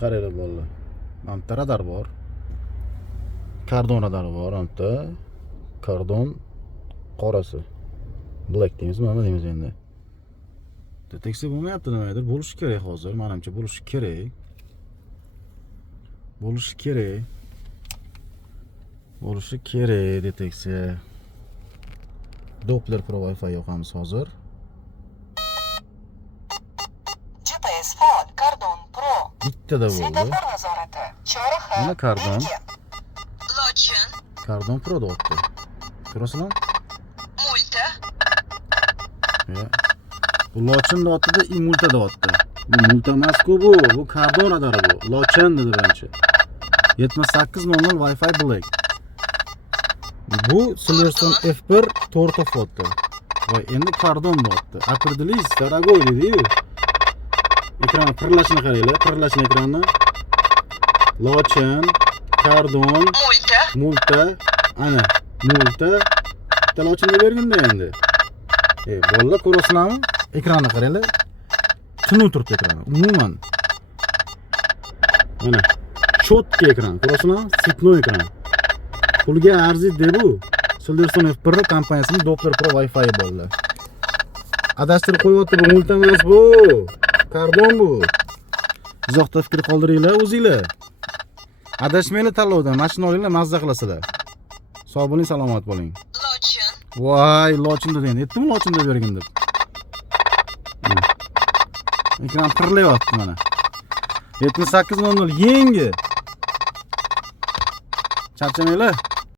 Qaranglar bolalar. Mana radar bor. Kardon radari bor, mana kardon qorasi. Black deymizmi, nima deymiz endi? Deteksiya bo'lmayapti nimadir, bo'lishi kerak hozir. Menimcha bo'lishi kerak. Bo'lishi kerak deteksiya. Doppler Pro Wi-Fi yoqamiz hozir. GPS faol Kardon Pro. Bittada bo'ldi. Svetofor nazorati. Chorraha. Mana kardon. Lochin. Kardon Pro deyapti. Ko'rasizlar? Multa. Bu lochin deyapti-da, multa deyapti. Bu multa emas-ku bu. Bu kardon radari bu. Lochin dedi birinchi. 7800 Wi-Fi Black. Bu Silverstone F1 to'rtta foto. Voy, endi kardon deyapti. Определись, дорогой dedi-yu. Ekran pirlashini qaranglar, pirlashni ekranni. Lochin, kardon, multa, ana, multa. Bitta lochinga berganda endi. Bolalar ko'rasizlarmi? Ekranni qaranglar. Tinib turibdi ekran. Umuman. Mana, cho'tka ekran. Ko'rasizlarmi? Sitnoy ekran. Pulga arziydi bu. Silverstone F1 kompaniyasining Doppler Pro Wi-Fi bolalar. Adashtirib qo'yapti, bu multa emas bu. Kardon bu. Izohda fikr qoldiringlar o'zinglar. Adashmanglar tanlovdan, mashina olinglar, mazza qilasizlar. Sog' bo'ling, salomat bo'ling. Lochin. Voy, lochin dedi endi. Yetdimi lochin deb bergin deb. Ekran pirlayapti mana. 7800 yangi. Charchamanglar.